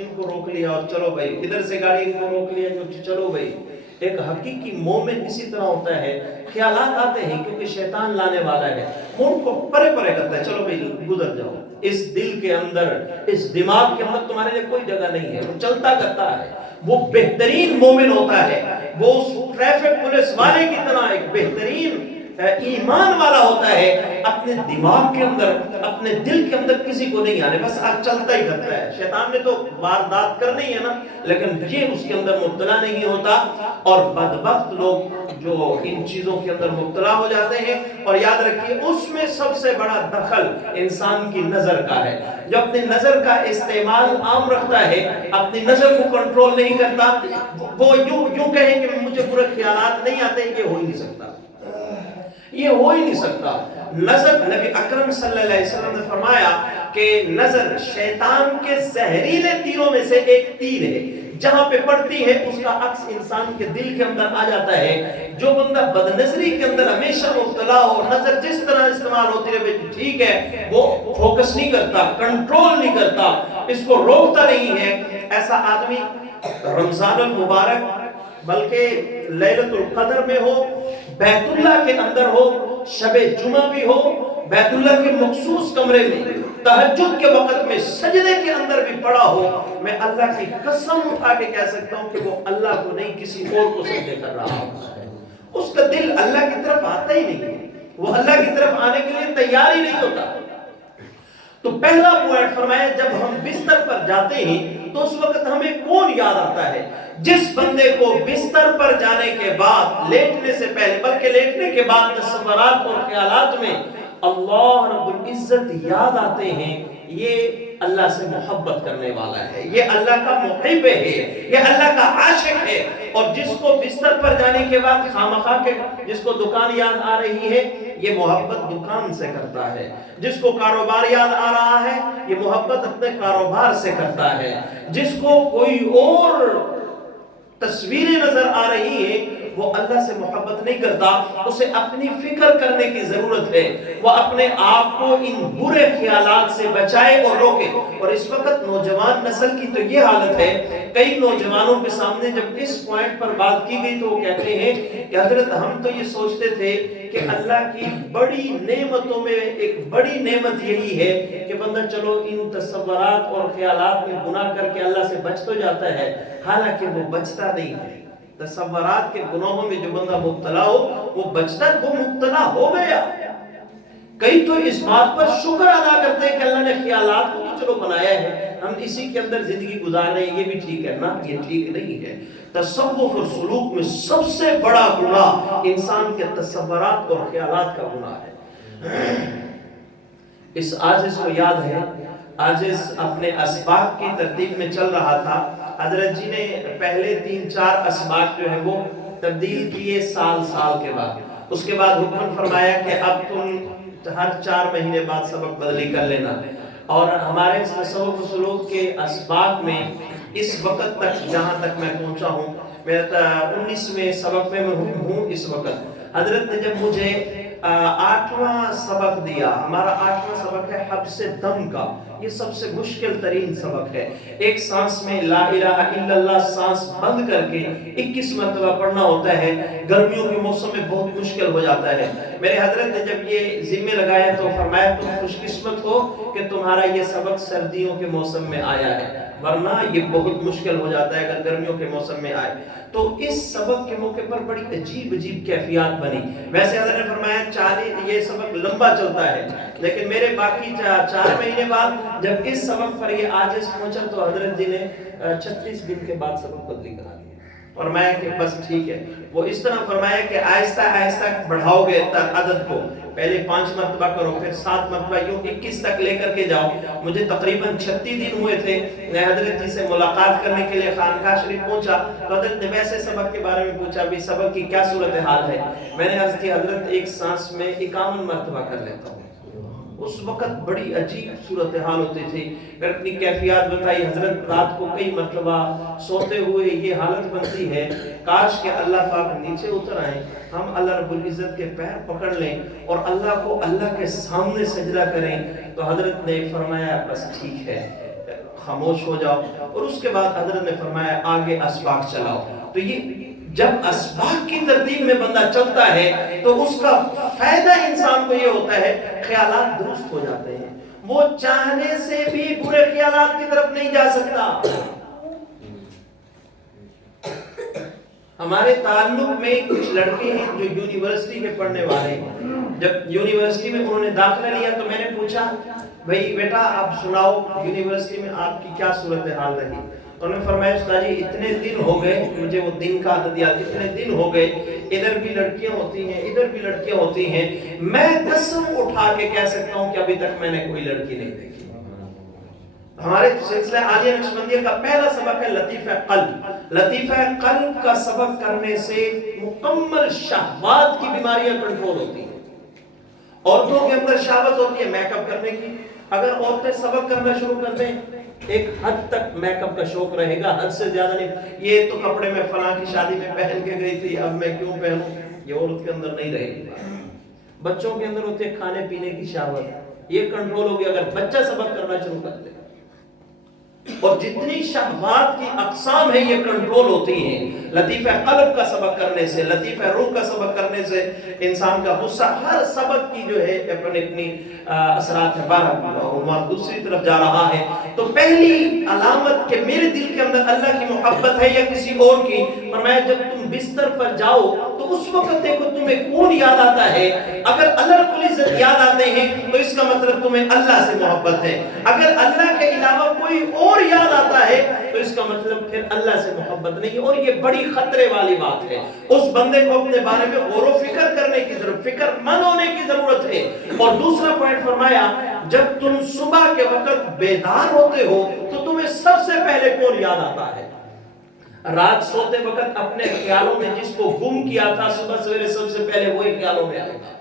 ان کو روک لیا اور چلو بھائی، ادھر سے گاڑی ان کو روک لیا چلو بھائی۔ ایک حقیقی مومن اسی طرح ہوتا ہے، خیالات آتے ہیں کیونکہ شیطان لانے والا ہے، وہ ان کو پرے پرے کرتا ہے، چلو بھائی گزر جاؤ، اس دل کے اندر، اس دماغ کے اندر تمہارے لیے کوئی جگہ نہیں ہے، وہ چلتا کرتا ہے۔ وہ بہترین مومن ہوتا ہے، وہ ٹریفک پولیس والے کی طرح ایک بہترین ایمان والا ہوتا ہے، اپنے دماغ کے اندر، اپنے دل کے اندر کسی کو نہیں آنے، بس آج چلتا ہی کرتا ہے۔ شیطان نے تو واردات کرنی ہے نا، لیکن یہ اس کے اندر مبتلا نہیں ہوتا۔ اور بدبخت لوگ جو ان چیزوں کے اندر مبتلا ہو جاتے ہیں، اور یاد رکھیے اس میں سب سے بڑا دخل انسان کی نظر کا ہے۔ جو اپنی نظر کا استعمال عام رکھتا ہے، اپنی نظر کو کنٹرول نہیں کرتا، وہ یوں کہیں کہ مجھے برے خیالات نہیں آتے، یہ ہو ہی نہیں سکتا، یہ ہو ہی نہیں سکتا۔ نظر، نبی اکرم صلی اللہ علیہ وسلم نے فرمایا کہ نظر شیطان کے زہریلے تیروں میں سے ایک تیر ہے، جہاں پہ پڑتی ہے اس کا عکس انسان کے دل کے اندر آ جاتا ہے۔ جو بندہ بدنظری کے اندر ہمیشہ مبتلا ہو، نظر جس طرح استعمال ہوتی ہے ٹھیک ہے، وہ فوکس نہیں کرتا، کنٹرول نہیں کرتا، اس کو روکتا نہیں ہے، ایسا آدمی رمضان المبارک بلکہ لیلۃ القدر میں ہو، بیت اللہ کے اندر ہو، شب جمعہ بھی ہو، بیت اللہ کے مخصوص کمرے میں تہجد کے وقت میں سجدے کے اندر بھی پڑا ہو، میں اللہ کی قسم اٹھا کے کہہ سکتا ہوں کہ وہ اللہ کو نہیں کسی اور کو سجدے کر رہا ہے۔ اس کا دل اللہ کی طرف آتا ہی نہیں ہے، وہ اللہ کی طرف آنے کے لیے تیار ہی نہیں ہوتا۔ تو پہلا پوائنٹ فرمایا، جب ہم بستر پر جاتے ہیں تو اس وقت ہمیں کون یاد آتا ہے؟ جس بندے کو بستر پر جانے کے بعد، لیٹنے سے پہلے بلکہ لیٹنے کے بعد تصورات اور خیالات میں اللہ رب العزت یاد آتے ہیں، یہ اللہ سے محبت کرنے والا ہے، یہ اللہ کا محب ہے، یہ اللہ کا عاشق ہے۔ اور جس کو بستر پر جانے کے بعد خامخواہ کے جس کو دکان یاد آ رہی ہے، یہ محبت دکان سے کرتا ہے۔ جس کو کاروبار یاد آ رہا ہے، یہ محبت اپنے کاروبار سے کرتا ہے۔ جس کو کوئی اور تصویریں نظر آ رہی ہیں، وہ اللہ سے محبت نہیں کرتا، اسے اپنی فکر کرنے کی ضرورت ہے، وہ اپنے آپ کو ان برے خیالات سے بچائے اور روکے۔ اور اس وقت نوجوان نسل کی تو یہ حالت ہے، کئی نوجوانوں کے سامنے جب اس پوائنٹ پر بات کی گئی تو وہ کہتے ہیں کہ حضرت ہم تو یہ سوچتے تھے کہ اللہ کی بڑی نعمتوں میں ایک بڑی نعمت یہی ہے کہ بندہ چلو ان تصورات اور خیالات میں گناہ کر کے اللہ سے بچ تو جاتا ہے، حالانکہ وہ بچتا نہیں ہے۔ تصورات کے گناہوں میں جو بندہ مبتلا ہو، وہ بچتا، وہ مبتلا ہو گیا۔ کئی تو اس بات پر شکر ادا کرتے ہیں کہ اللہ نے خیالات کو چلو بنایا ہے، ہم اسی کے اندر زندگی گزار رہے ہیں، یہ بھی ٹھیک ہے نا، یہ ٹھیک نہیں ہے۔ تصوف اور سلوک میں سب سے بڑا گناہ انسان کے تصورات اور خیالات کا گناہ ہے۔ اس عاجز کو یاد ہے، عاجز اپنے اسباق کی ترتیب میں چل رہا تھا، حضرت جی نے پہلے 3-4 اسباق جو ہے وہ تبدیل کیے سال کے بعد۔ اس کے بعد حکم فرمایا کہ اب تم ہر 4 مہینے بعد سبق بدلی کر لینا۔ اور ہمارے تصوف و سلوک کے اسباق میں اس وقت تک جہاں تک میں پہنچا ہوں، میں 19ویں سبق میں ہوں اس وقت، حضرت نے جب مجھے 8واں سبق دیا، ہمارا 8واں سبق ہے حبس دم کا، یہ سب سے مشکل ترین سبق ہے۔ ایک سانس میں لا الہ الا اللہ سانس بند کر کے 21 مرتبہ پڑھنا ہوتا ہے، گرمیوں کے موسم میں بہت مشکل ہو جاتا ہے۔ میرے حضرت نے جب یہ ذمہ لگایا تو فرمایا تم خوش قسمت ہو کہ تمہارا یہ سبق سردیوں کے موسم میں آیا ہے، ورنہ یہ بہت مشکل ہو جاتا ہے اگر گرمیوں کے موسم میں آئے۔ تو اس سبق کے موقع پر بڑی عجیب کیفیات بنی۔ ویسے حضرت نے فرمایا یہ سبق لمبا چلتا ہے، لیکن میرے باقی 4 مہینے بعد جب اس سبق پر یہ عاجز پہنچا تو حضرت جی نے 36 دن کے بعد سبق بدلی کرا دیا۔ اور میں کہ بس ٹھیک ہے، وہ اس طرح فرمایا کہ آہستہ آہستہ بڑھاؤ گے عدد کو، پہلے 5 مرتبہ کرو، پھر 7 مرتبہ، یوں 21 تک لے کر کے جاؤ۔ مجھے تقریباً 36 دن ہوئے تھے، میں حضرت جی سے ملاقات کرنے کے لیے خانقاہ شریف پہنچا، حضرت نے ویسے سبق کے بارے میں پوچھا بھی سبق کی کیا صورتحال ہے۔ میں نے عرض کی حضرت ایک سانس میں 51 مرتبہ کر لیتا ہوں۔ اس وقت بڑی عجیب صورتحال ہوتی تھی، میں اپنی کیفیات بتائی، حضرت رات کو کئی مرتبہ سوتے ہوئے یہ حالت بنتی ہے کاش کہ اللہ پاک نیچے اتر آئیں، ہم اللہ رب العزت کے پیر پکڑ لیں اور اللہ کو اللہ کے سامنے سجدہ کریں۔ تو حضرت نے فرمایا بس ٹھیک ہے، خاموش ہو جاؤ. اور اس کے بعد حضرت نے فرمایا آگے اسباق چلاؤ. تو یہ جب اسباق کی ترتیب میں بندہ چلتا ہے تو اس کا فائدہ انسان کو یہ ہوتا ہے خیالات درست ہو جاتے ہیں. وہ چاہنے سے بھی برے خیالات کی طرف نہیں جا سکتا. ہمارے تعلق میں کچھ لڑکے ہیں جو یونیورسٹی میں پڑھنے والے ہیں. جب یونیورسٹی میں انہوں نے داخلہ لیا تو میں نے پوچھا بھئی بیٹا آپ سناؤ یونیورسٹی میں آپ کی کیا صورتحال رہی. انہوں نے فرمایا استاد جی اتنے دن ہو گئے, مجھے وہ دن کا عدد یاد, اتنے دن ہو گئے, ادھر بھی لڑکیاں ہوتی ہیں ادھر بھی لڑکیاں ہوتی ہیں, میں قسم اٹھا کے کہہ سکتا ہوں کہ ابھی تک میں نے کوئی لڑکی نہیں دیکھی. ہمارے سلسلہ عالیہ نقشبندیہ کا پہلا سبق ہے لطیفہ قلب. لطیفہ قلب کا سبق کرنے سے مکمل شہوات کی بیماریاں کنٹرول ہوتی ہیں. عورتوں کے اندر شہوت ہوتی ہے میک اپ کرنے کی. اگر عورتیں سبق کرنا شروع کر دیں ایک حد تک میک اپ کا شوق رہے گا, حد سے زیادہ نہیں. یہ تو کپڑے میں فلاں کی شادی میں پہن کے گئی تھی اب میں کیوں پہنوں, یہ عورت کے اندر نہیں رہے گی. بچوں کے اندر ہوتے ہیں کھانے پینے کی شہوت, یہ کنٹرول ہوگی اگر بچہ سبق کرنا شروع کر دے. اور جتنی شہوات کی اقسام ہیں یہ کنٹرول ہوتی ہیں لطیفہ قلب کا سبق کرنے سے, لطیفہ روح کا سبق کرنے سے. انسان کا غصہ ہر سبق کی جو ہے اپنی اثرات ہے. بارہ دوسری طرف جا رہا ہے تو پہلی علامت کہ میرے دل کے اندر اللہ کی محبت ہے یا کسی اور کی, فرمایا جب تم بستر پر جاؤ تو اس وقت دیکھو تمہیں کون یاد آتا ہے. اگر اللہ رب العزت یاد آتے ہیں تو اس کا مطلب تمہیں اللہ سے محبت ہے. اگر اللہ کے علاوہ کوئی اور یاد آتا ہے تو اس کا مطلب پھر اللہ سے محبت نہیں. اور یہ بڑی خطرے والی بات ہے. اس بندے کو اپنے بارے میں غور و فکر کرنے کی ضرورت, فکر مند ہونے کی ضرورت ہے. اور دوسرا پوائنٹ فرمایا جب تم صبح کے وقت بیدار ہوتے ہو تو تمہیں سب سے پہلے کون یاد آتا ہے. رات سوتے وقت اپنے خیالوں میں جس کو گم کیا تھا صبح سویرے سب سے پہلے وہی خیالوں میں آئے گا.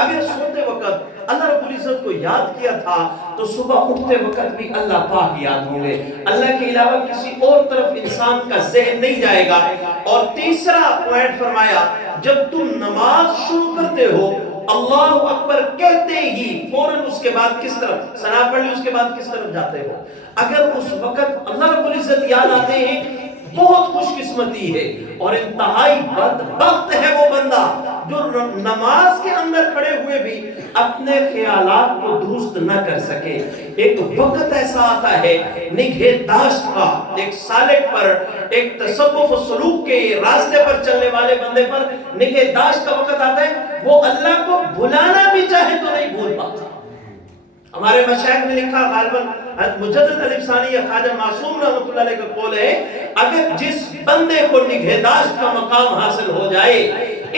اگر سوتے وقت اللہ رب العزت کو یاد کیا تھا تو صبح اٹھتے وقت بھی اللہ پاک یاد ہوں گے. اللہ کے علاوہ کسی اور طرف انسان کا ذہن نہیں جائے گا. اور تیسرا پوائنٹ فرمایا جب تم نماز شروع کرتے ہو اللہ اکبر کہتے ہی فوراً اس کے بعد کس طرف ثنا پڑھ لی, اس کے بعد کس طرف جاتے ہو. اگر اس وقت اللہ رب العزت یاد آتے ہیں بہت خوش قسمتی ہے. اور انتہائی بدبخت ہے وہ بندہ جو نماز کے اندر کھڑے ہوئے بھی اپنے خیالات کو درست نہ کر سکے. ایک وقت ایسا آتا ہے نگہداشت کا, ایک سالک پر, ایک تصوف و سلوک کے راستے پر چلنے والے بندے پر نگہداشت کا وقت آتا ہے, وہ اللہ کو بھلانا بھی چاہے تو نہیں بھول پاتا. ہمارے مشائخ نے لکھا غالباً مجدد الف ثانی یا خواجہ معصوم رحمۃ اللہ علیہ کا قول ہے اگر جس بندے کو نگہداشت کا مقام حاصل ہو جائے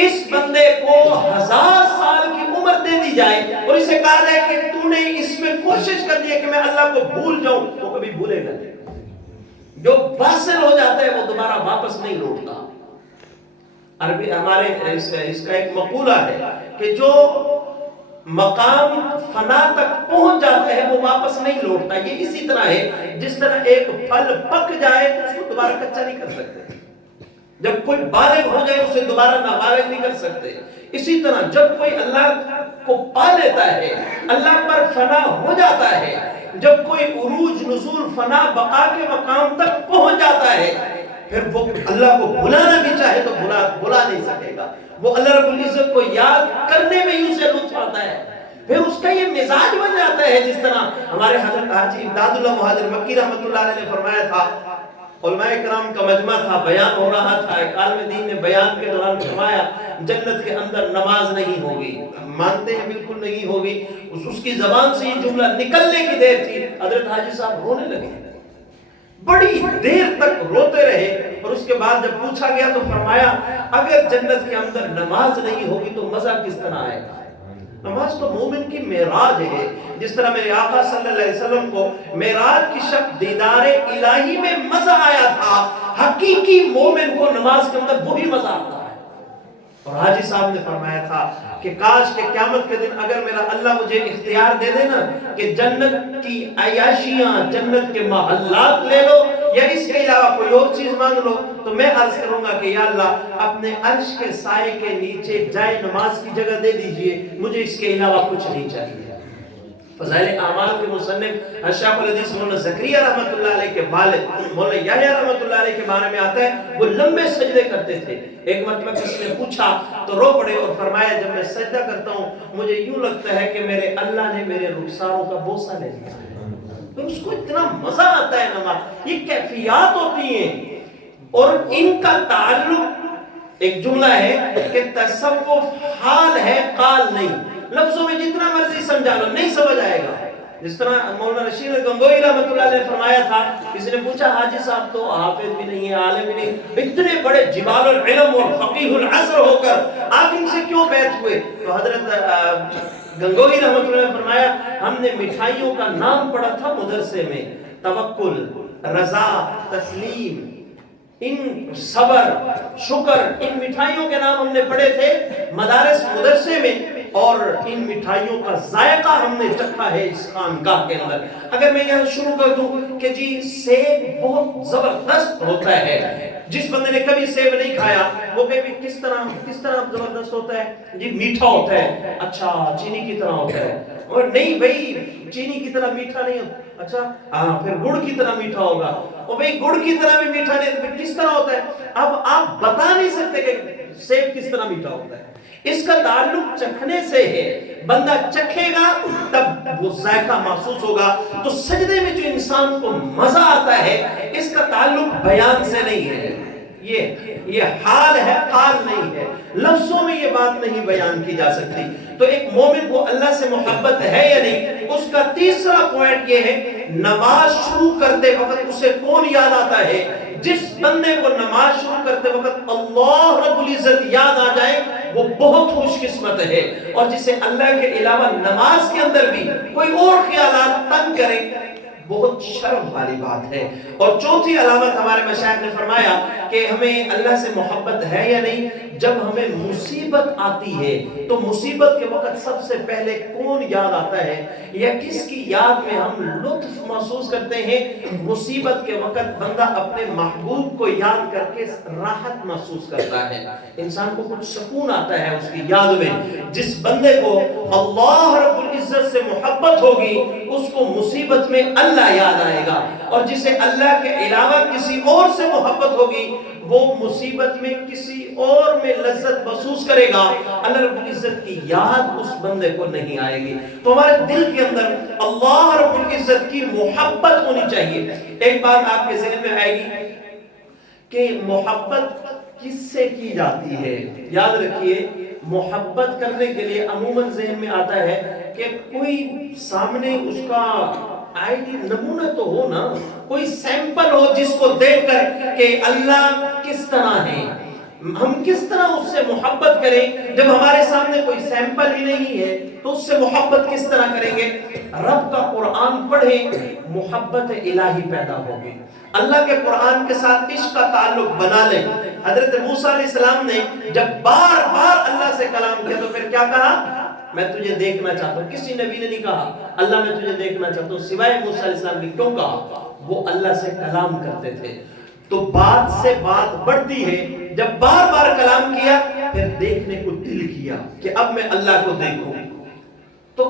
اس بندے کو 1000 سال کی عمر دے دی جائے اور اسے کہا جائے کہ تو نے اس میں کوشش کر دی ہے کہ میں اللہ کو بھول جاؤں, وہ کبھی بھولے گا نہیں. جو واصل ہو جاتا ہے وہ دوبارہ واپس نہیں لوٹتا. عربی ہمارے اس کا ایک مقولہ ہے کہ جو مقام فنا تک پہنچ جاتا ہے وہ واپس نہیں لوٹتا. یہ اسی طرح ہے جس طرح ایک پھل پک جائے تو اس کو دوبارہ کچا نہیں کر سکتے. جب کوئی بالغ ہو جائے اسے دوبارہ نابالغ نہیں کر سکتے. اسی طرح جب کوئی اللہ کو پا لیتا ہے, اللہ پر فنا ہو جاتا ہے, جب کوئی عروج نزول فنا بقا کے مقام تک پہنچ جاتا ہے پھر وہ اللہ کو بھلانا بھی چاہے تو بھلا نہیں سکے گا. وہ اللہ رب العزت کو یاد کرنے میں ہی اسے لطف آتا ہے. پھر اس کا یہ مزاج بن جاتا ہے جس طرح ہمارے حضرت حاجی امداد اللہ مہاجر مکی رحمۃ اللہ علیہ نے فرمایا تھا. علماء کرام کا مجمع تھا, بیان ہو رہا تھا. ایک عالم دین نے بیان کے دوران فرمایا جنت کے اندر نماز نہیں ہوگی. مانتے ہیں بالکل نہیں ہوگی. اس کی زبان سے یہ جملہ نکلنے کی دیر تھی حضرت حاجی صاحب رونے لگے, بڑی دیر تک روتے رہے. اور اس کے بعد جب پوچھا گیا تو فرمایا اگر جنت کے اندر نماز نہیں ہوگی تو مزہ کس طرح آئے گا. نماز تو مومن کی معراج ہے. جس طرح میرے آقا صلی اللہ علیہ وسلم کو معراج کی شب دیدار الہی میں مزہ آیا تھا, حقیقی مومن کو نماز کے اندر وہی مزہ آتا ہے. اور حاجی صاحب نے فرمایا تھا کہ کاش کہ قیامت کے دن اگر میرا اللہ مجھے اختیار دے دے نا کہ جنت کی عیاشیاں, جنت کے محلات لے لو یا اس کے علاوہ کوئی اور چیز مانگ لو, تو میں عرض کروں گا کہ یا اللہ اپنے عرش کے سائے کے نیچے جائے نماز کی جگہ دے دیجئے, مجھے اس کے علاوہ کچھ نہیں چاہیے. فضائل اعمال کے مصنف اشراف الحدیث مولانا زکریا رحمۃ اللہ علیہ کے والد مولانا یحییٰ رحمۃ اللہ علیہ کے بارے میں آتا ہے وہ لمبے سجدے کرتے تھے. ایک مرتبہ کسی نے پوچھا تو رو پڑے اور فرمایا جب میں سجدہ کرتا ہوں مجھے یوں لگتا ہے کہ میرے اللہ نے میرے رخساروں کا بوسہ لے لیا. تو اس کو اتنا مزہ آتا ہے نماز. یہ کیفیات ہوتی ہیں اور ان کا تعلق ایک جملہ ہے کہ تصوف حال ہے قال نہیں. لفظوں میں جتنا مرضی سمجھا لو نہیں سمجھ آئے گا. جس طرح مولانا رشید گنگوئی رحمۃ اللہ علیہ نے فرمایا تھا کسی نے پوچھا حاجی صاحب تو حافظ بھی نہیں ہے عالم بھی نہیں اتنے بڑے جبال العلم اور فقیہ العصر ہو کر آپ ان سے کیوں بیعت ہوئے؟ تو حضرت گنگوئی رحمۃ اللہ نے فرمایا ہم نے مٹھائیوں کا نام پڑھا تھا مدرسے میں. توکل، رضا، تسلیم، ان صبر، شکر، ان مٹھائیوں کے نام ہم نے پڑھے تھے مدارس مدرسے میں اور ان مٹھائیوں کا ذائقہ ہم نے چکھا ہے اس خانقاہ کے اندر. اگر میں یہاں شروع کر دوں کہ جی سیب بہت زبردست ہوتا ہے، جس بندے نے کبھی سیب نہیں کھایا وہ کبھی کس طرح زبردست ہوتا ہے جی میٹھا ہوتا ہے. اچھا چینی کی طرح ہوتا ہے؟ اور نہیں بھائی چینی کی طرح میٹھا نہیں ہوتا. اچھا ہاں پھر گڑ کی طرح میٹھا ہوگا. اور بھائی گڑ کی طرح بھی میٹھا نہیں تو کس طرح ہوتا ہے؟ اب آپ بتا نہیں سکتے کہ سیب کس طرح میٹھا ہوتا ہے. اس کا تعلق چکھنے سے ہے. بندہ چکھے گا تب وہ ذائقہ محسوس ہوگا. تو سجدے میں جو انسان کو مزہ آتا ہے اس کا تعلق بیان سے نہیں ہے. یہ حال ہے قال نہیں ہے. لفظوں میں یہ بات نہیں بیان کی جا سکتی. تو ایک مومن کو اللہ سے محبت ہے یا نہیں اس کا تیسرا پوائنٹ یہ ہے نماز شروع کرتے وقت اسے کون یاد آتا ہے؟ جس بندے کو نماز شروع کرتے وقت اللہ رب العزت یاد آ جائے وہ بہت خوش قسمت ہے. اور جسے اللہ کے علاوہ نماز کے اندر بھی کوئی اور خیالات تنگ کرے بہت شرم والی بات ہے. اور چوتھی علامت ہمارے مشائخ نے فرمایا کہ ہمیں اللہ سے محبت ہے یا نہیں جب ہمیں مصیبت آتی ہے تو مصیبت کے وقت سب سے پہلے کون یاد آتا ہے یا کس کی یاد میں ہم لطف محسوس کرتے ہیں؟ مصیبت کے وقت بندہ اپنے محبوب کو یاد کر کے راحت محسوس کرتا ہے. انسان کو کچھ سکون آتا ہے اس کی یاد میں. جس بندے کو اللہ رب العزت سے محبت ہوگی اس کو مصیبت میں اللہ یاد آئے گا. اور جسے اللہ کے علاوہ کسی اور سے محبت ہوگی وہ مصیبت میں کسی اور میں لذت محسوس کرے گا. اللہ رب العزت کی یاد اس بندے کو نہیں آئے گی. تو ہمارے دل کے اندر اللہ رب العزت کی محبت ہونی چاہیے. ایک بات آپ کے ذہن میں آئے گی کہ محبت کس سے کی جاتی ہے؟ یاد رکھیے محبت کرنے کے لیے عموماً ذہن میں آتا ہے کہ کوئی سامنے اس کا آئیڈی نمونہ تو ہو نا, کوئی سیمپل ہو جس کو دیکھ کر کہ اللہ کس طرح ہے, ہم کس طرح اس سے محبت کریں. جب ہمارے سامنے کوئی سیمپل ہی نہیں ہے تو اس سے محبت کس طرح کریں گے؟ رب کا قرآن پڑھیں, محبت الہی پیدا ہوگی. اللہ کے قرآن کے ساتھ عشق کا تعلق بنا لیں. حضرت موسیٰ علیہ السلام نے جب بار بار اللہ سے کلام کیا تو پھر کیا کہا؟ میں تجھے دیکھنا چاہتا ہوں. کسی نبی نے نہیں کہا اللہ میں تجھے دیکھنا چاہتا ہوں سوائے موسیٰ علیہ السلام نے. کیوں کہا؟ وہ اللہ سے کلام کرتے تھے. تو بات سے بات بڑھتی ہے. جب بار بار کلام کیا پھر دیکھنے کو دل کیا کہ اب میں اللہ کو دیکھوں. تو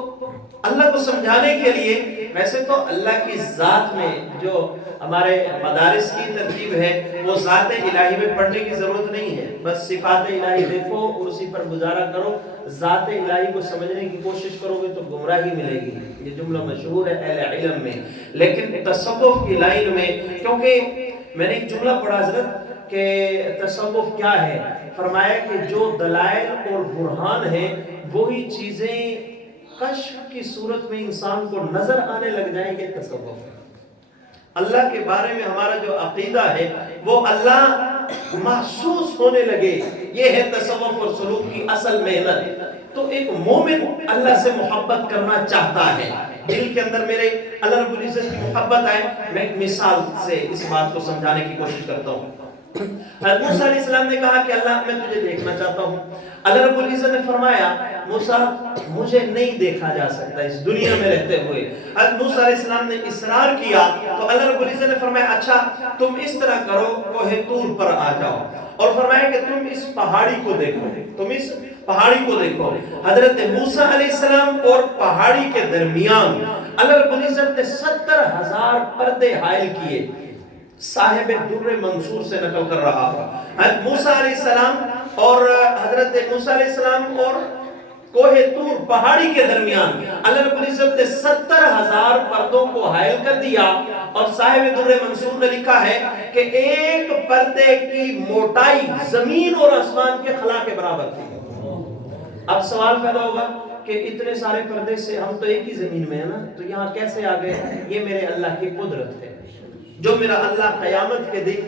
اللہ کو سمجھانے کے لیے ویسے تو اللہ کی ذات میں جو ہمارے مدارس کی ترتیب ہے وہ ذات الہی میں پڑھنے کی ضرورت نہیں ہے. بس صفات الہی دیکھو اور اسی پر گزارا کرو. ذات الہی کو سمجھنے کی کوشش کرو گے تو گمراہی ملے گی. یہ جملہ مشہور ہے اہل علم میں. لیکن تصوف کی لائن میں, کیونکہ میں نے ایک جملہ پڑھا حضرت کہ تصوف کیا ہے, فرمایا کہ جو دلائل اور برہان ہیں وہی چیزیں کشف کی صورت میں انسان کو نظر آنے لگ جائیں گے. تصوف ہے اللہ کے بارے میں ہمارا جو عقیدہ ہے وہ اللہ محسوس ہونے لگے. یہ ہے تصوف اور سلوک کی اصل محنت. تو ایک مومن اللہ سے محبت کرنا چاہتا ہے, دل کے اندر میرے اللہ رب العزت کی محبت آئے. میں ایک مثال سے اس بات کو سمجھانے کی کوشش کرتا ہوں. حضرت موسیٰ علیہ السلام نے کہا کہ اللہ میں تجھے دیکھنا چاہتا ہوں. اللہ رب العزت نے فرمایا موسیٰ مجھے نہیں دیکھا جا سکتا اس دنیا میں رہتے ہوئے. حضرت موسیٰ علیہ السلام نے اصرار کیا تو اللہ رب العزت نے فرمایا اچھا تم اس طرح کرو کوہ طور پر آ جاؤ اور فرمایا کہ تم اس پہاڑی کو دیکھو, تم اس پہاڑی کو دیکھو. حضرت موسیٰ علیہ السلام اور پہاڑی کے درمیان اللہ رب العزت نے 70,000 پردے حائل کیے. صاحب در منصور سے نقل کر رہا تھا. حضرت موسیٰ علیہ السلام اور حضرت موسیٰ علیہ السلام اور کوہ طور پہاڑی کے درمیان اللہ رب العزت نے 70,000 پردوں کو حائل کر دیا اور صاحب در منصور نے لکھا ہے کہ ایک پردے کی موٹائی زمین اور آسمان کے خلا کے برابر تھی. اب سوال پیدا ہوگا کہ اتنے سارے پردے سے ہم تو ایک ہی زمین میں ہیں نا, تو یہاں کیسے آ گئے؟ یہ میرے اللہ کی قدرت ہے. جو میرا اللہ قیامت کے دن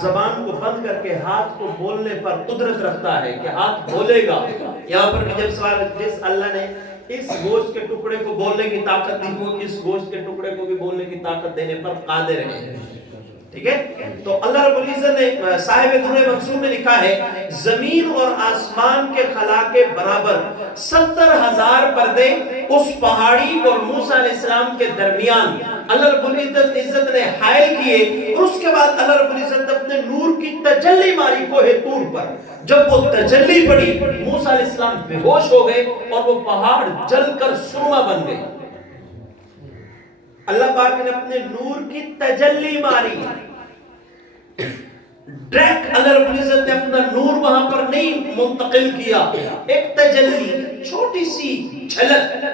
زبان کو بند کر کے ہاتھ کو بولنے پر قدرت رکھتا ہے کہ ہاتھ بولے گا. یہاں پر بھی جب سوال جس اللہ نے اس گوشت کے ٹکڑے کو بولنے کی طاقت دی وہ اس گوشت کے ٹکڑے کو بھی بولنے کی طاقت دینے پر قادر ہے. ٹھیک ہے, تو اللہ رب العزت نے صاحب در منصور نے لکھا ہے زمین اور آسمان کے خلا کے برابر 70,000 پردے اس پہاڑی اور موسیٰ علیہ السلام کے درمیان اللہ رب العزت نے حائل کیے. اور اس کے بعد اللہ رب العزت اپنے نور کی تجلی ماری کوہ طور پر. جب وہ تجلی پڑی موسیٰ علیہ السلام بے ہوش ہو گئے اور وہ پہاڑ جل کر سرما بن گئے. اللہ پاک نے اپنے نور کی تجلی ماری. ڈائریکٹ اللہ رب العزت نے اپنا نور وہاں پر نہیں منتقل کیا, ایک تجلی چھوٹی سی جھلک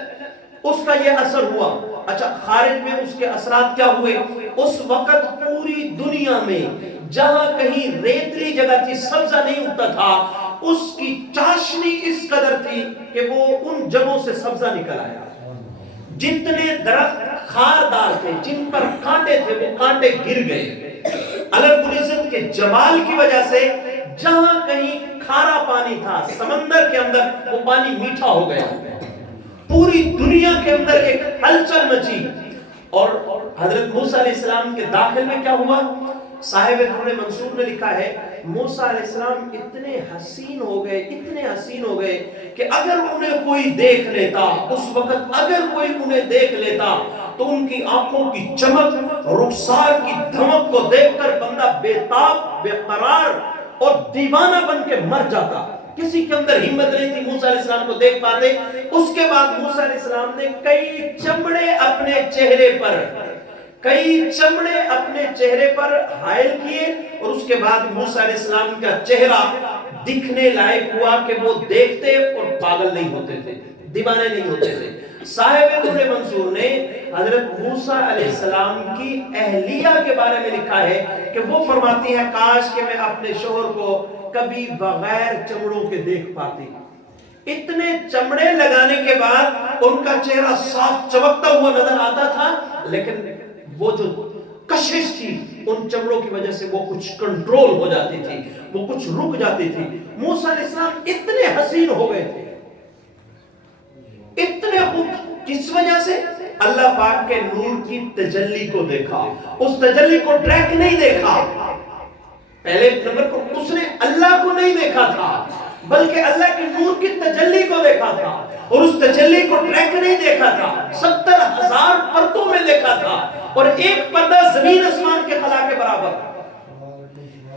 اس کا یہ اثر ہوا. اچھا خارج میں اس کے اثرات کیا ہوئے؟ اس وقت پوری دنیا میں جہاں کہیں ریتلی جگہ تھی سبزہ نہیں اگتا تھا اس کی چاشنی اس قدر تھی کہ وہ ان جگہوں سے سبزہ نکل آیا. جتنے درخت خاردار تھے جن پر کانٹے تھے وہ کانٹے گر گئے. اللہ رب العزت کے جمال کی وجہ سے جہاں کہیں کھارا پانی تھا سمندر کے اندر وہ پانی میٹھا ہو گیا. پوری دنیا کے اندر ایک ہلچل مچی. اور حضرت موسیٰ علیہ السلام کے داخل میں کیا ہوا؟ صاحب در منصور نے لکھا ہے موسیٰ علیہ السلام اتنے حسین ہو گئے, اتنے حسین ہو گئے کہ اگر انہیں کوئی دیکھ لیتا اس وقت, اگر کوئی انہیں دیکھ لیتا تو ان کی آنکھوں کی چمک رخسار کی دھمک کو دیکھ کر بندہ بے تاب بے قرار اور دیوانہ بن کے مر جاتا. کسی کے اندر ہمت نہیں تھی موسیٰ علیہ السلام کو دیکھ پاتے. اس کے بعد موسیٰ علیہ السلام نے کئی چمڑے اپنے چہرے پر حائل کیے اور اس کے بعد موسیٰ علیہ السلام کا چہرہ دکھنے لائق ہوا کہ وہ دیکھتے اور پاگل نہیں ہوتے تھے, دیوانے نہیں ہوتے تھے. صاحب در منصور نے حضرت موسیٰ علیہ السلام کی اہلیہ کے بارے میں لکھا ہے کہ وہ فرماتی ہے کاش کہ میں اپنے شوہر کو کبھی بغیر چمڑوں کے دیکھ پاتی. اتنے چمڑے لگانے کے بعد ان کا چہرہ صاف چمکتا ہوا نظر آتا تھا, لیکن وہ جو کشش تھی ان چمڑوں کی وجہ سے وہ کچھ کنٹرول ہو جاتی تھی, وہ کچھ رک جاتی تھی. موسیٰ علیہ السلام اتنے حسین ہو گئے تھے, اتنے خوب. کس وجہ سے؟ اللہ پاک کے نور کی تجلی کو دیکھا. اس تجلی کو ڈائریکٹ نہیں دیکھا. پہلے نمبر پر اس نے اللہ کو نہیں دیکھا تھا بلکہ اللہ کے نور کی تجلی کو دیکھا تھا. اور اس تجلی کو ڈائریکٹ نہیں دیکھا تھا, 70,000 پردوں میں دیکھا تھا. اور ایک پردہ زمین آسمان کے خلا کے برابر.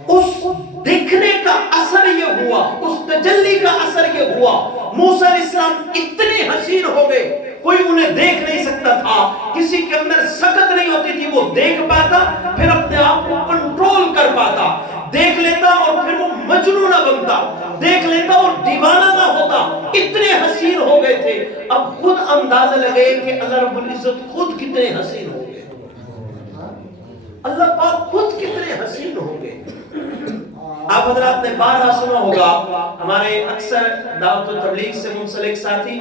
اس دیکھنے کا اثر یہ ہوا, اس تجلی کا اثر یہ ہوا, موسیٰ علیہ السلام اتنے حسین ہو گئے کوئی انہیں دیکھ نہیں سکتا تھا. کسی کے اندر سکت نہیں ہوتی تھی, وہ دیکھ پاتا پھر اپنے آپ کو کنٹرول کر پاتا, دیکھ لیتا اور پھر وہ مجنون نہ بنتا, دیکھ لیتا اور دیوانہ نہ ہوتا. اتنے حسین ہو گئے تھے. اب خود اندازہ لگے کہ اللہ رب العزت خود کتنے حسین ہو گئے, اللہ پاک خود کتنے حسین ہو گئے. آپ حضرات نے بارہا سنا ہوگا, ہمارے اکثر دعوت و تبلیغ سے منسلک ساتھی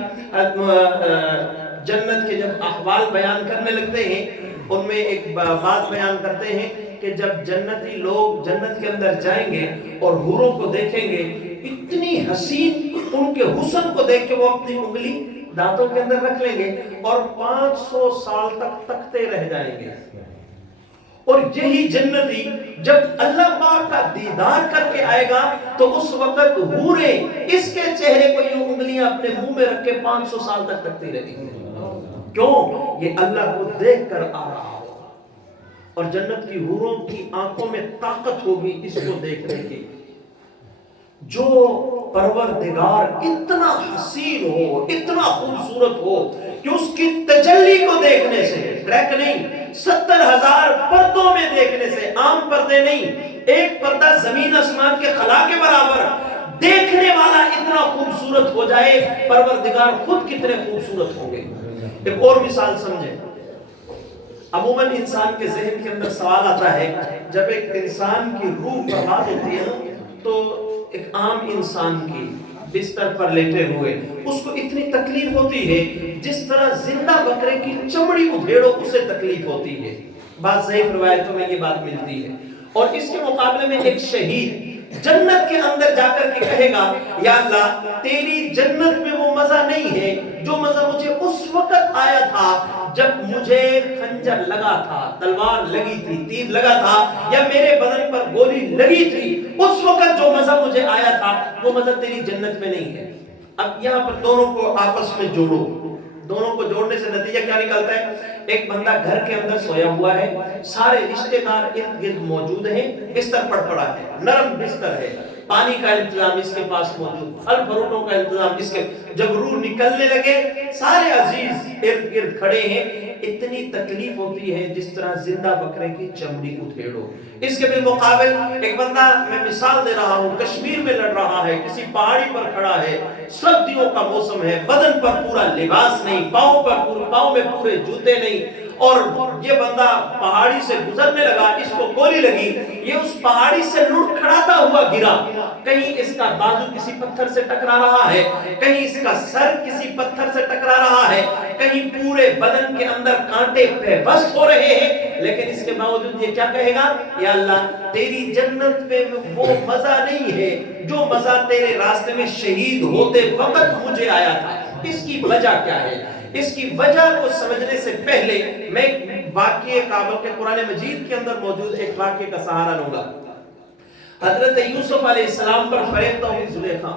جنت کے جب احوال بیان کرنے لگتے ہیں ان میں ایک بات بیان کرتے ہیں کہ جب جنتی لوگ جنت کے اندر جائیں گے اور حوروں کو دیکھیں گے اتنی حسین, ان کے حسن کو دیکھ کے وہ اپنی انگلی دانتوں کے اندر رکھ لیں گے اور 500 سال تک تکتے رہ جائیں گے. اور یہی جنتی جب اللہ پاک کا دیدار کر کے آئے گا تو اس وقت حوریں اس کے چہرے کو یوں انگلیاں اپنے منہ میں رکھ کے 500 سال تک تکتی رہیں گی. کیوں؟ یہ اللہ کو دیکھ کر آ رہا ہو. اور جنت کی حوروں کی آنکھوں میں طاقت ہوگی اس کو دیکھنے کی. جو پروردگار اتنا حسین ہو، اتنا خوبصورت ہو کہ اس کی تجلی کو دیکھنے سے، ٹریک نہیں، 70,000 پردوں میں دیکھنے سے، عام پردے نہیں، ایک پردہ زمین آسمان کے خلا کے برابر، دیکھنے والا اتنا خوبصورت ہو جائے، پروردگار خود کتنے خوبصورت ہوں گے. ایک اور مثال سمجھیں. عموماً انسان کے ذہن کے اندر سوال آتا ہے جب ایک انسان کی روح برباد ہوتی ہے تو ایک عام انسان کی بستر پر لیٹے ہوئے اس کو اتنی تکلیف ہوتی ہے جس طرح زندہ بکرے کی چمڑی ادھیڑو اسے تکلیف ہوتی ہے. بعض ضعیف روایتوں میں یہ بات ملتی ہے. اور اس کے مقابلے میں ایک شہید جنت کے اندر جا کر کے کہے گا یا اللہ تیری جنت میں وہ مزہ نہیں ہے جو مزہ مجھے اس وقت آیا تھا جب مجھے خنجر لگا تھا، تلوار لگی تھی، تیر لگا تھا یا میرے بدن پر گولی لگی تھی. اس وقت جو مزہ مجھے آیا تھا وہ مزہ تیری جنت میں نہیں ہے. اب یہاں پر دونوں کو آپس میں جوڑو. دونوں کو جوڑنے سے نتیجہ کیا نکلتا ہے؟ ایک بندہ گھر کے اندر سویا ہوا ہے، سارے رشتہ دار ارد گرد موجود ہیں، بستر پڑ پڑا ہے، نرم بستر ہے، پانی کا انتظام اس کے پاس موجود، پھل فروٹوں کا انتظام اس کے. جب روح نکلنے لگے سارے عزیز ارد گرد کھڑے ہیں. اتنی تکلیف ہوتی ہے جس طرح زندہ بکرے کی چمڑی ادھیڑو. اس کے بالمقابل ایک بندہ، میں مثال دے رہا ہوں، کشمیر میں لڑ رہا ہے، کسی پہاڑی پر کھڑا ہے، سردیوں کا موسم ہے، بدن پر پورا لباس نہیں، پاؤں میں پورے جوتے نہیں، اور یہ بندہ پہاڑی سے گزرنے لگا، اس کو گولی لگی، یہ اس پہاڑی سے لڑکھڑاتا ہوا گرا. کہیں اس کا بازو کسی پتھر سے ٹکرا رہا ہے، کہیں اس کا سر کسی پتھر سے ٹکرا رہا ہے، کہیں پورے بدن کے اندر کانٹے پیوست ہو رہے ہیں، لیکن اس کے باوجود یہ کیا کہے گا؟ یا اللہ تیری جنت میں وہ مزہ نہیں ہے جو مزہ تیرے راستے میں شہید ہوتے وقت مجھے آیا تھا. اس کی وجہ کیا ہے؟ اس کی وجہ کو سمجھنے سے پہلے میں واقعے کعبہ کے قرآن مجید کے اندر موجود ایک واقعے کا سہارا لوں گا. حضرت یوسف علیہ السلام پر فریفتہ ہوئی زلیخا،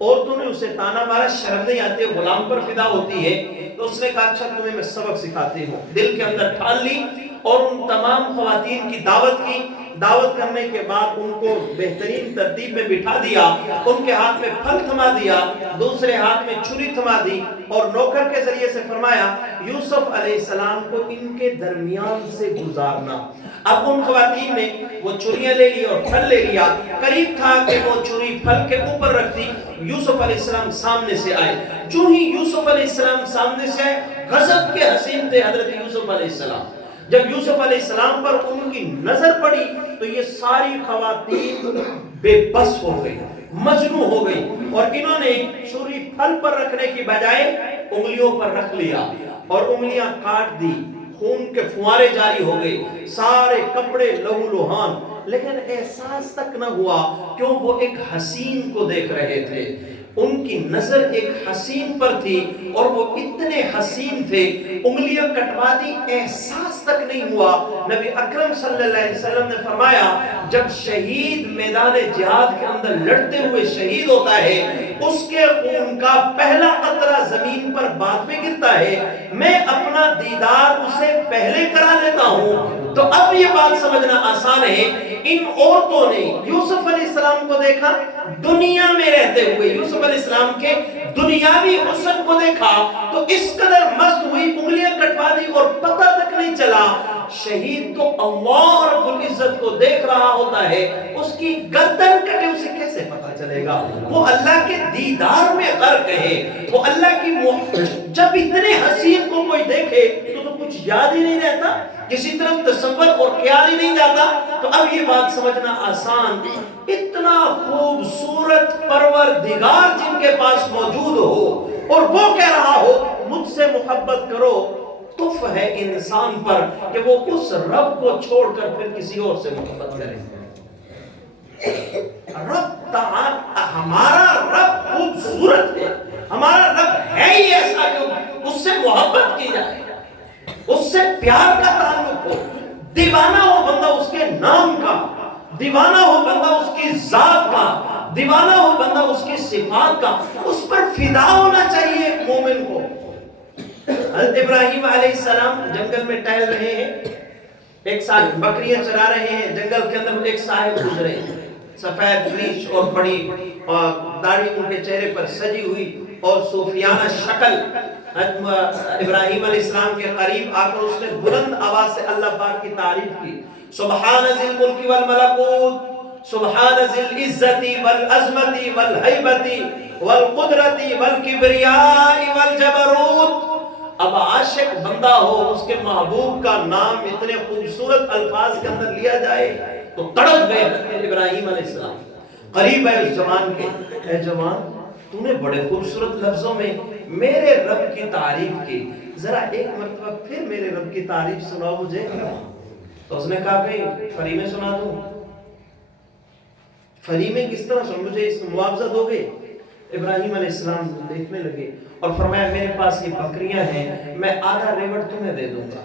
عورتوں نے اسے تانا مارا، شرم نہیں آتی، غلام پر فدا ہوتی ہے. تو اس نے کہا اچھا تمہیں میں سبق سکھاتی ہوں. دل کے اندر ٹھان لی اور ان تمام خواتین کی دعوت کی. دعوت کرنے کے بعد ان کو بہترین ترتیب میں بٹھا دیا، ان کے ہاتھ میں پھل تھما دیا، دوسرے ہاتھ میں چھری تھما دی، اور نوکر کے ذریعے سے فرمایا یوسف علیہ السلام کو ان کے درمیان سے گزارنا. اب ان خواتین نے وہ چھریاں لے لی اور پھل لے لیا. قریب تھا کہ وہ چھری پھل کے اوپر رکھ دی. یوسف علیہ السلام سامنے سے آئے. جو ہی یوسف علیہ السلام سامنے سے آئے، غضب کے حسین تھے حضرت یوسف علیہ السلام. جب یوسف علیہ السلام پر ان کی نظر پڑی تو یہ ساری خواتین بے بس ہو گئی، مجنون ہو گئی، اور انہوں نے چھری پھل پر رکھنے کی بجائے انگلیوں پر رکھ لیا اور انگلیاں کاٹ دی. خون کے فوارے جاری ہو گئے، سارے کپڑے لہو لہان، لیکن احساس تک نہ ہوا کیوں وہ ایک حسین کو دیکھ رہے تھے. ان کی نظر ایک حسین پر تھی اور وہ اتنے حسین تھے، انگلیاں کٹوا دی، احساس تک نہیں ہوا. نبی اکرم صلی اللہ علیہ وسلم نے فرمایا جب شہید میدان جہاد کے اندر لڑتے ہوئے شہید ہوتا ہے، اس کے خون کا پہلا قطرہ زمین پر بعد میں گرتا ہے، میں اپنا دیدار اسے پہلے کرا لیتا ہوں. تو اب یہ بات سمجھنا آسان ہے، ان عورتوں نے یوسف علیہ السلام کو دیکھا، دنیا میں رہتے ہوئے یوسف علیہ السلام کے دنیاوی حسن کو دیکھا تو اس قدر مست ہوئی، انگلیاں کٹوا دی اور پتہ تک نہیں چلا. شہید تو اللہ رب العزت کو دیکھ رہا ہوتا ہے، اس کی گردن کٹے اسے کیسے پتہ چلے گا؟ وہ اللہ کے دیدار میں غرق ہے، وہ اللہ کی جب اتنے حسین کو کوئی دیکھے تو کچھ یاد ہی نہیں رہتا، کسی طرف تصور اور خیال ہی نہیں جاتا. تو اب یہ بات سمجھنا آسان، اتنا خوبصورت پروردگار جن کے پاس موجود ہو اور وہ کہہ رہا ہو مجھ سے محبت کرو، تف ہے انسان پر کہ وہ اس رب کو چھوڑ کر پھر کسی اور سے محبت کرے. رب تعالی، ہمارا رب خوبصورت ہے، ہمارا رب ہے ہی ایسا کہ اس سے محبت کی جائے، اس سے پیار کا تعلق ہو. دیوانہ ہو بندہ اس کے نام کا، دیوانہ ہو بندہ اس کی ذات کا، دیوانہ ہو بندہ اس کی صفات کا، اس پر فدا ہونا چاہیے ایک مومن کو۔ حضرت ابراہیم علیہ السلام جنگل میں ٹہل رہے ہیں، ایک ساتھ بکریاں چرا رہے ہیں، جنگل کے اندر ایک صاحب گزرے، سفید ریش اور بڑی داڑھی ان کے چہرے پر سجی ہوئی اور صوفیانہ شکل۔ ابراہیم علیہ السلام کے قریب آ کر اس نے بلند آواز سے اللہ پاک کی تعریف کی، سبحان ذی الملک والملکوت، سبحان ذی العزت والعظمت والہیبت والقدرت والکبریاء والجبروت۔ اب عاشق بندہ ہو، اس کے محبوب کا نام اتنے خوبصورت الفاظ کے اندر لیا جائے تو تڑپ گئے ابراہیم علیہ السلام۔ قریب ہے اس جوان کے، اے جوان تو نے بڑے خوبصورت لفظوں میں میرے رب کی تعریف کی، ذرا ایک مرتبہ پھر میرے رب کی تعریف سناؤ مجھے۔ تو اس نے کہا کہ فریمیں سنا دوں؟ فریمیں کس طرح سن، مجھے اس معاوضہ دو گے؟ ابراہیم علیہ السلام دیکھنے لگے اور فرمایا میرے پاس یہ بکریاں ہیں، میں آدھا ریوڑ تمہیں دے دوں گا۔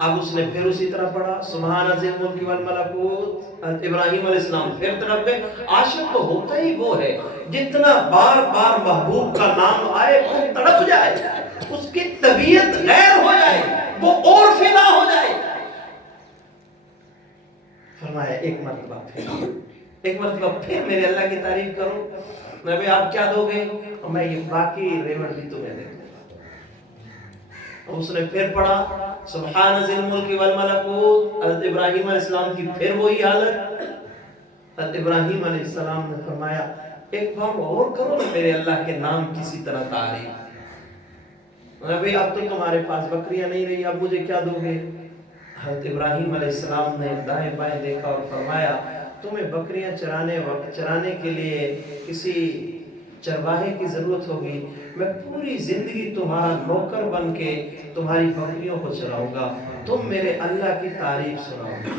اب اس نے پھر اسی طرح پڑھا، سبحان ذی الملک والملکوت۔ ابراہیم علیہ السلام پھر طرف گئے۔ عاشق تو ہوتا ہی وہ ہے جتنا بار بار محبوب کا نام آئے وہ تڑپ جائے، اس کی طبیعت غیر ہو جائے، وہ اور فدا ہو جائے۔ فرمایا ایک مرتبہ پھر میرے اللہ کی تعریف کرو۔ نبی آپ کیا دو گے؟ اور میں یہ باقی ریوڑ بھی تمہیں دے دوں گا۔ اس نے پھر پڑھا سبحان ذی الملک والملکوت۔ حضرت ابراہیم علیہ السلام کی پھر وہی حالت۔ حضرت ابراہیم علیہ السلام نے فرمایا ایک بار اور کرو نا میرے اللہ کے نام کسی طرح تعریف۔ نبی اب تو تمہارے پاس بکریاں نہیں رہی، اب مجھے کیا دو گے؟ حضرت ابراہیم علیہ السلام نے دائیں بائیں دیکھا اور فرمایا تمہیں بکریاں چرانے کے لیے کسی چرواہے کی ضرورت ہوگی، میں پوری زندگی تمہارا نوکر بن کے تمہاری بکریوں کو چراؤں گا، تم میرے اللہ کی تعریف سناؤ گے۔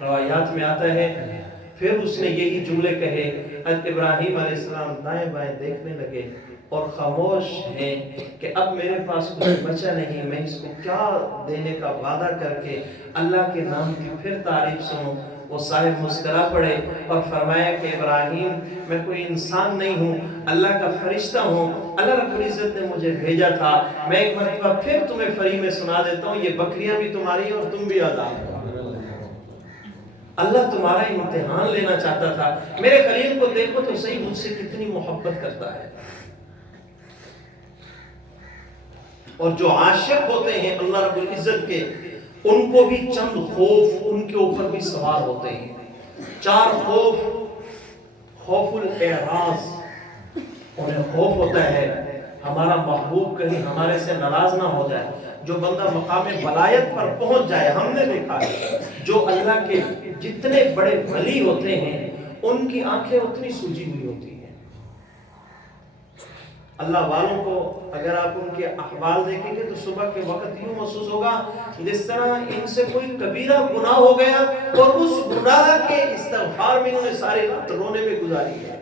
روایات میں آتا ہے پھر اس نے یہی جملے کہے۔ حضرت ابراہیم علیہ السلام دائیں بائیں دیکھنے لگے اور خاموش ہیں کہ اب میرے پاس کچھ بچا نہیں، میں اس کو کیا دینے کا وعدہ کر کے اللہ کے نام کی پھر تعریف سنوں۔ وہ صاحب مسکرا پڑے اور فرمایا کہ ابراہیم میں کوئی انسان نہیں ہوں، اللہ کا فرشتہ ہوں، اللہ رب العزت نے مجھے بھیجا تھا، میں ایک مرتبہ پھر تمہیں فریمیں سنا دیتا ہوں، یہ بکریاں بھی تمہاری اور تم بھی آزاد ہو۔ اللہ تمہارا امتحان لینا چاہتا تھا۔ میرے خلیل کو دیکھو تو صحیح مجھ سے کتنی محبت کرتا ہے۔ اور جو عاشق ہوتے ہیں اللہ رب العزت کے، ان کو بھی چند خوف ان کے اوپر بھی سوار ہوتے ہیں۔ 4 خوف۔ خوف الاعراض، انہیں خوف ہوتا ہے ہمارا محبوب کہیں ہمارے سے ناراض نہ ہو جائے۔ جو بندہ مقام ولایت پر پہنچ جائے، ہم نے دیکھا ہے جو اللہ کے جتنے بڑے ولی ہوتے ہیں ان کی آنکھیں اتنی سوجی ہوئی ہوتی ہیں۔ اللہ والوں کو اگر آپ ان کے احوال دیکھیں گے تو صبح کے وقت یوں محسوس ہوگا جس طرح ان سے کوئی کبیرہ گناہ ہو گیا اور اس گناہ کے استغفار میں انہوں نے ساری رات رونے میں گزاری ہے،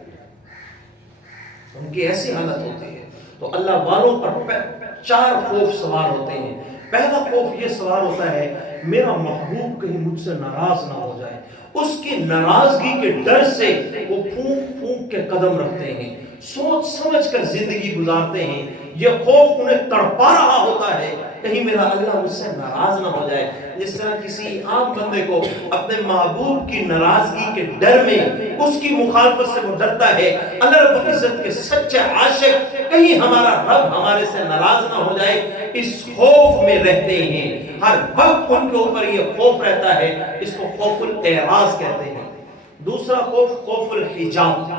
ان کی ایسی حالت ہوتی ہے۔ تو اللہ والوں پر 4 خوف سوار ہوتے ہیں۔ پہلا خوف یہ سوار ہوتا ہے میرا محبوب کہیں مجھ سے ناراض نہ ہو جائے، اس کی ناراضگی کے ڈر سے وہ پھونک پھونک کے قدم رکھتے ہیں، سوچ سمجھ کر زندگی گزارتے ہیں۔ یہ خوف انہیں تڑپا رہا ہوتا ہے کہیں میرا اللہ مجھ سے ناراض نہ ہو جائے۔ جس طرح کسی عام بندے کو اپنے محبوب کی ناراضگی کے ڈر میں، اس کی مخالفت سے وہ ڈرتا ہے، اللہ رب العزت کے سچے عاشق کہیں ہمارا رب ہمارے سے ناراض نہ ہو جائے، اس خوف میں رہتے ہیں۔ ہر وقت ان کے اوپر یہ خوف رہتا ہے، اس کو خوف الاعراض کہتے ہیں۔ دوسرا خوف، خوف الحجاب۔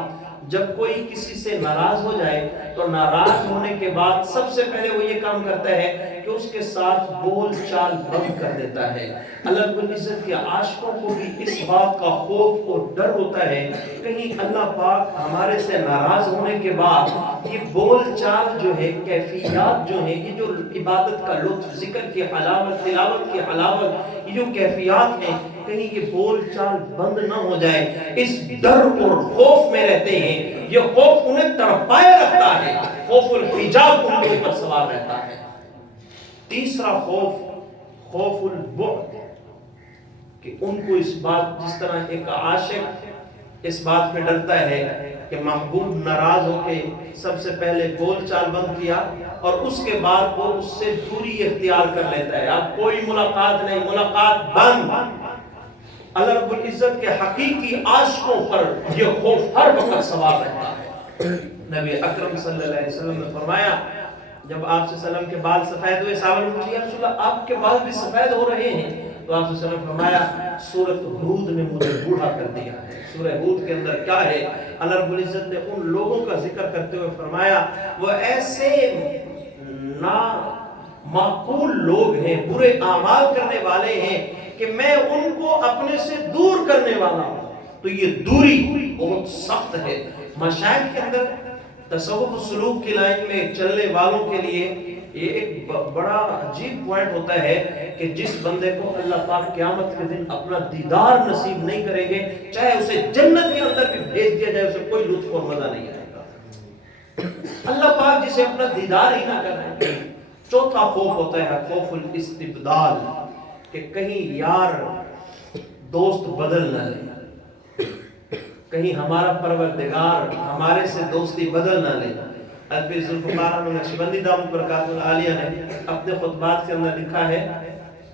جب کوئی کسی سے ناراض ہو جائے تو ناراض ہونے کے بعد سب سے پہلے وہ یہ کام کرتا ہے کہ اس کے ساتھ بول چال بند کر دیتا ہے۔ اللہ رب العزت کے عاشقوں کو بھی اس بات کا خوف اور ڈر ہوتا ہے کہیں اللہ پاک ہمارے سے ناراض ہونے کے بعد یہ بول چال جو ہے، کیفیات جو ہیں، یہ جو عبادت کا لطف، ذکر کی حلاوت، تلاوت کی حلاوت، یہ جو کیفیات ہیں، کہیں یہ بول چال بند نہ ہو جائے، اس ڈر اور خوف میں رہتے ہیں۔ یہ خوف انہیں تڑپائے رکھتا ہے، خوف الحجاب ان کے اوپر سوار رہتا ہے۔ تیسرا خوف خوف البعد، کہ ان کو اس بات، جس طرح ایک عاشق اس بات پہ ڈرتا ہے کہ محبوب ناراض ہو کے سب سے پہلے بول چال بند کیا اور اس کے بعد وہ اس سے دوری اختیار کر لیتا ہے، اب کوئی ملاقات نہیں، ملاقات بند۔ اللہ رب العزت کے حقیقی عاشقوں پر یہ خوف ہر وقت سوار رہتا ہے۔ نبی اکرم صلی اللہ علیہ وسلم نے فرمایا، جب آپ صلی اللہ علیہ وسلم کے بال سفید ہوئے، صحابہ نے پوچھا یا رسول اللہ آپ کے بال بھی سفید ہو رہے ہیں؟ تو آپ صلی اللہ علیہ وسلم نے فرمایا سورۃ ہود نے مجھے بوڑھا کر دیا ہے۔ سورہ ہود کے اندر کیا ہے؟ اللہ رب العزت نے ان لوگوں کا ذکر کرتے ہوئے فرمایا وہ ایسے نا معقول لوگ ہیں، برے اعمال کرنے والے ہیں کہ میں ان کو اپنے سے دور کرنے والا ہوں۔ تو یہ دوری بہت سخت ہے۔ مشائخ کے اندر تصوف سلوک کی لائن میں چلنے والوں کے لیے یہ ایک بڑا عجیب پوائنٹ ہوتا ہے کہ جس بندے کو اللہ پاک قیامت کے دن اپنا دیدار نصیب نہیں کریں گے، چاہے اسے جنت کے اندر بھی بھیج دیا جائے، اسے کوئی لطف اور مزہ نہیں آئے گا۔ اللہ پاک جسے اپنا دیدار ہی نہ کرے۔ چوتھا خوف ہوتا ہے خوف الاستبدال، کہ کہیں یار دوست بدل نہ لے، کہیں ہمارا پروردگار ہمارے سے دوستی بدل نہ لے۔ ابی ذوالفقار نقشبندی دامت برکاتہ العالیہ نے اپنے خطبات کے اندر لکھا ہے،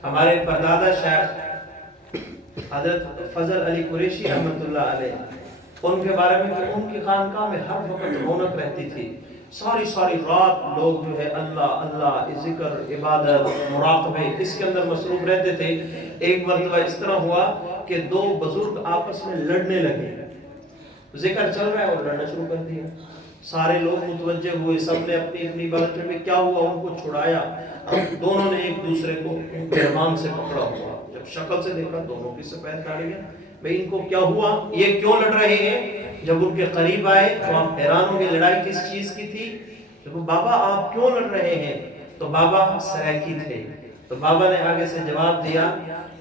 ہمارے پردادا شیخ حضرت فضل علی قریشی رحمۃ اللہ علیہ، ان کے بارے میں کہ ان کی خانقاہ میں ہر وقت رونق رہتی تھی، ساری رات لوگ جو ہے اللہ اللہ ذکر عبادت مراقبے اس کے اندر مصروف رہتے تھے۔ ایک مرتبہ اس طرح ہوا کہ دو بزرگ آپس میں لڑنے لگے، ذکر چل رہا ہے اور لڑنا شروع کر دیا۔ سارے لوگ متوجہ ہوئے، سب نے اپنی اپنی بات میں کیا ہوا ان کو چھڑایا، اب دونوں نے ایک دوسرے کو گربان سے پکڑا ہوا، جب شکل سے دیکھا دونوں کی سفید داڑھیاں، بھئی ان کو کیا ہوا، یہ کیوں لڑ رہے ہیں؟ جب ان کے قریب آئے تو آپ حیران ہوں گے لڑائی کس چیز کی تھی؟ جب بابا آپ کیوں لڑ رہے ہیں؟ تو بابا سرائکی تھے، تو بابا نے آگے سے جواب دیا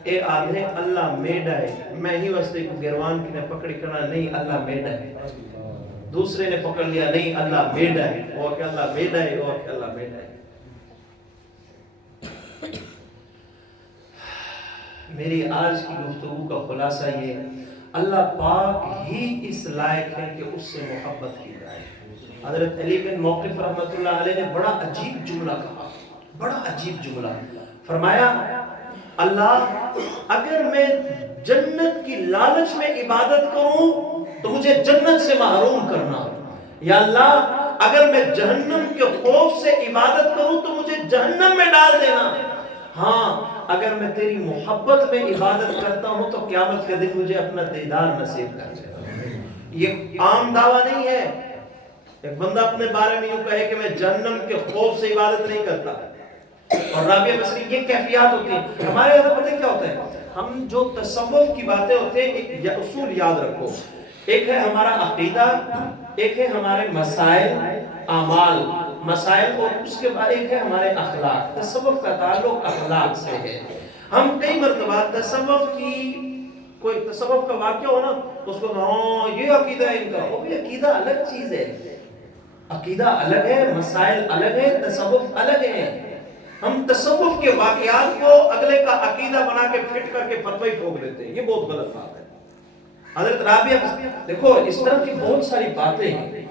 اے آدھے اللہ میڈا ہے، میں ہی واسطے کو گروان کی نے پکڑی کرنا نہیں، اللہ میڈا ہے۔ دوسرے نے پکڑ لیا نہیں اللہ میڈا ہے، اور کہ اللہ میڈا ہے، اور کہ اللہ میڈا ہے۔ میری آج کی گفتگو کا خلاصہ یہ، اللہ پاک ہی اس لائق ہے کہ اس سے محبت کی جائے۔ حضرت علی بن موقف رحمۃ اللہ علیہ نے بڑا عجیب جملہ کہا، بڑا عجیب جملہ فرمایا، اللہ اگر میں جنت کی لالچ میں عبادت کروں تو مجھے جنت سے محروم کرنا، یا اللہ اگر میں جہنم کے خوف سے عبادت کروں تو مجھے جہنم میں ڈال دینا، ہاں اگر میں تیری محبت میں عبادت کرتا ہوں تو قیامت کے دن مجھے اپنا دیدار نصیب کر دے۔ یہ عام دعویٰ نہیں ہے، ایک بندہ اپنے بارے میں یوں کہے کہ میں جہنم کے خوف سے عبادت نہیں کرتا۔ اور رابعہ بصری یہ کیفیات ہوتی ہیں ہمارے یہاں، پتہ کیا ہوتا ہے، ہم جو تصوف کی باتیں ہوتے ہیں ایک اصول یاد رکھو، ایک ہے ہمارا عقیدہ، ایک ہے ہمارے مسائل اعمال مسائل، اور اس کے بعد ایک ہے ہمارے اخلاق۔ تصوف کا تعلق اخلاق سے ہے۔ ہم کئی مرتبہ تصوف کی کوئی تصوف کا واقعہ ہو نا اس کو ہاں یہ عقیدہ ہے ان کا، وہ بھی عقیدہ الگ چیز ہے، عقیدہ الگ ہے، مسائل الگ ہے، تصوف الگ ہے۔ ہم تصوف کے واقعات کو اگلے کا عقیدہ بنا کے فٹ کر کے فتوی ٹھوک دیتے ہیں، یہ بہت غلط بات ہے۔ حضرت رابعہ دیکھو اس طرح کی بہت ساری باتیں ہیں،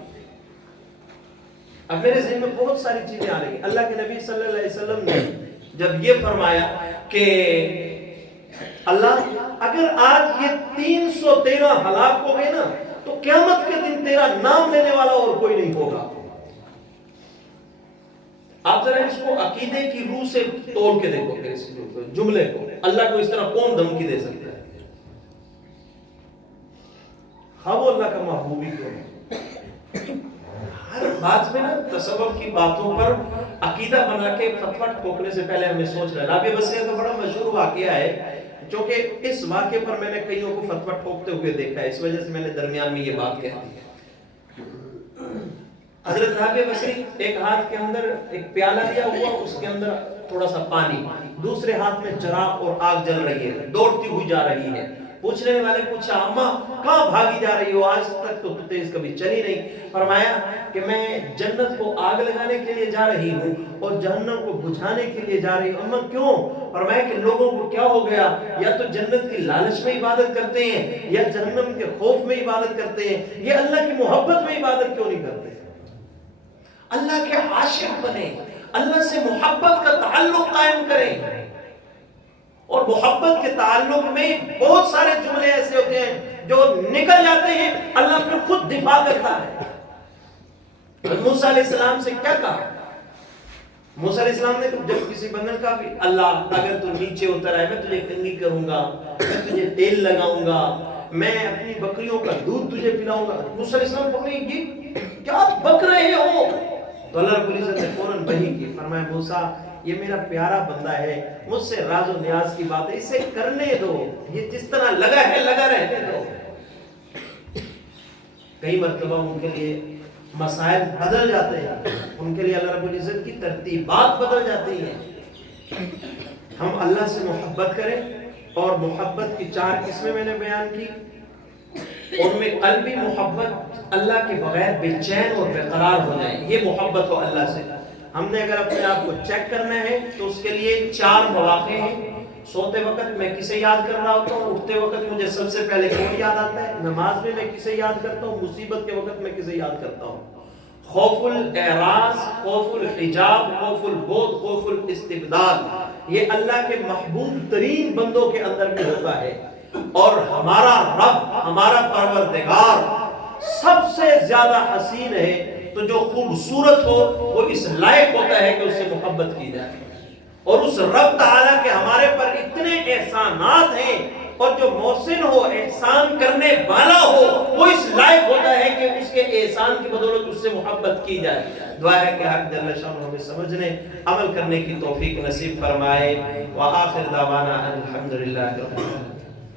اب میرے ذہن میں بہت ساری چیزیں آ رہی ہیں۔ اللہ کے نبی صلی اللہ علیہ وسلم نے جب یہ فرمایا کہ اللہ اگر آج یہ 313 ہلاک ہو گئے نا تو قیامت کے دن تیرا نام لینے والا اور کوئی نہیں ہوگا، آپ ذرا اس کو عقیدے کی روح سے توڑ کے دیکھو کہ اس جملے کو اللہ کو اس طرح کون دھمکی دے سکتا ہے؟ ہاں وہ اللہ کا محبوب ہی کیوں ہے؟ ہر بات میں نا تصوف کی باتوں پر عقیدہ بنا کے فتویٰ ٹھوکنے سے پہلے ہمیں سوچ رہا ہے۔ رابعہ بصری کا بڑا مشہور واقعہ ہے، چونکہ اس واقعے پر میں نے کئیوں کو فتویٰ ٹھوکتے ہوئے دیکھا ہے، اس وجہ سے میں نے درمیان میں یہ بات کہہ دی ہے۔ حضرت رابعہ بصری ایک ہاتھ کے اندر ایک پیالہ لیا ہوا، اس کے اندر تھوڑا سا پانی، دوسرے ہاتھ میں چراغ اور آگ جل رہی ہے، دوڑتی ہوئی جا رہی ہے، پوچھنے والے پوچھا اما کہاں بھاگی جا رہی ہو, آج تک تو تیز کبھی چلی نہیں. فرمایا کہ میں جنت کو آگ لگانے کے لیے جا رہی ہوں اور جہنم کو بجھانے کے لیے جا رہی ہوں. اما کیوں؟ فرمایا کہ لوگوں کو کیا ہو گیا, یا تو جنت کی لالچ میں عبادت کرتے ہیں یا جہنم کے خوف میں عبادت کرتے ہیں, یہ اللہ کی محبت میں عبادت کیوں نہیں کرتے؟ اللہ کے عاشق بنے, اللہ سے محبت کا تعلق قائم کریں. اور محبت کے تعلق میں بہت سارے جملے ایسے ہوتے ہیں جو نکل جاتے ہیں, اللہ پھر خود دفاع کرتا ہے. موسیٰ علیہ السلام سے کیا کہا؟ موسیٰ علیہ السلام نے جب کسی بندے نے کہا کہ اللہ اگر تو نیچے اتر آئے میں تجھے کنگھی کروں گا, میں تجھے تیل لگاؤں گا, میں اپنی بکریوں کا دودھ تجھے پلاؤں گا. موسیٰ علیہ السلام کو یہ کیا بک رہے ہو؟ تو اللہ رب العزت نے فوراً وحی کی, فرمایا موسیٰ یہ میرا پیارا بندہ ہے, مجھ سے راز و نیاز کی بات ہے, اسے کرنے دو, یہ جس طرح لگا ہے لگا رہنے دو. کئی مرتبہ ان کے لیے مسائل بدل جاتے ہیں, ان کے لیے اللہ رب العزت کی ترتیبات بدل جاتی ہیں. ہم اللہ سے محبت کریں, اور محبت کی 4 قسمیں میں نے بیان کی. ان میں قلبی محبت, اللہ کے بغیر بے چین اور بے قرار ہو جائے, یہ محبت ہو اللہ سے. ہم نے اگر اپنے آپ کو چیک کرنا ہے تو اس کے لیے 4 مواقع ہیں. سوتے وقت میں کسے یاد کر رہا ہوتا ہوں, اٹھتے وقت مجھے سب سے پہلے کون یاد آتا ہے, نماز میں کسے یاد کرتا ہوں, مصیبت کے وقت میں کسے یاد کرتا ہوں. خوف الاعراض, خوف الحجاب, خوف البعد, خوف الاستبدال, یہ اللہ کے محبوب ترین بندوں کے اندر بھی ہوتا ہے. اور ہمارا رب, ہمارا پروردگار سب سے زیادہ حسین ہے, تو جو خوبصورت ہو وہ اس لائق ہوتا ہے کہ اس سے محبت کی جائے. اور اس رب تعالیٰ کے ہمارے پر اتنے احسانات ہیں, اور جو محسن ہو, احسان کرنے والا ہو, وہ اس لائق ہوتا ہے کہ اس کے احسان کی بدولت اس سے محبت کی جائے. دعا ہے کہ حق جل شانہ ہمیں سمجھنے عمل کرنے کی توفیق نصیب فرمائے. وآخر دعوانا الحمدللہ رب العالمین.